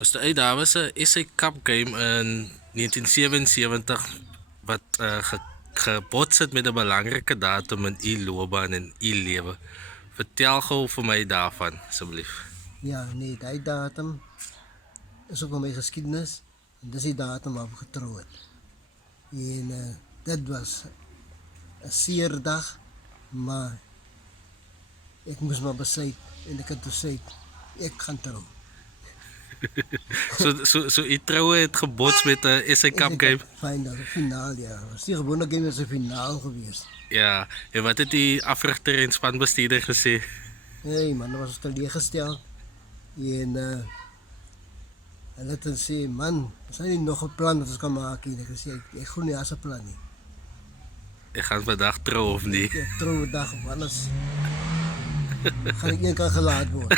Dus daar was 'n SA Cup game in 1977 wat gebots het met 'n belangrike datum in u loopbaan en u lewe. Vertel gou vir my daarvan asseblief. Ja, nee, die datum is ook in my geskiedenis. En dis die datum waarop ek getrou het. En dit was 'n seer dag, maar ek moes maar besluit en ek het besluit ek gaan trou. So u troue het gebots met 'n SA Cup game. Finaal, ja. Was die gewone game was 'n finaal geweest. Ja, en wat het die afrigter en spanbestuurder gesê? Hey man, dat was teleurgestel. En hulle het gesê, man, is daar nie nog 'n plan wat ons kan maak nie? Ek gesê ek glo nie as 'n plan nie. Ek gaan vandag trou of nie? Ek trou 'n dag of anders gaan ek een kan gelaat word.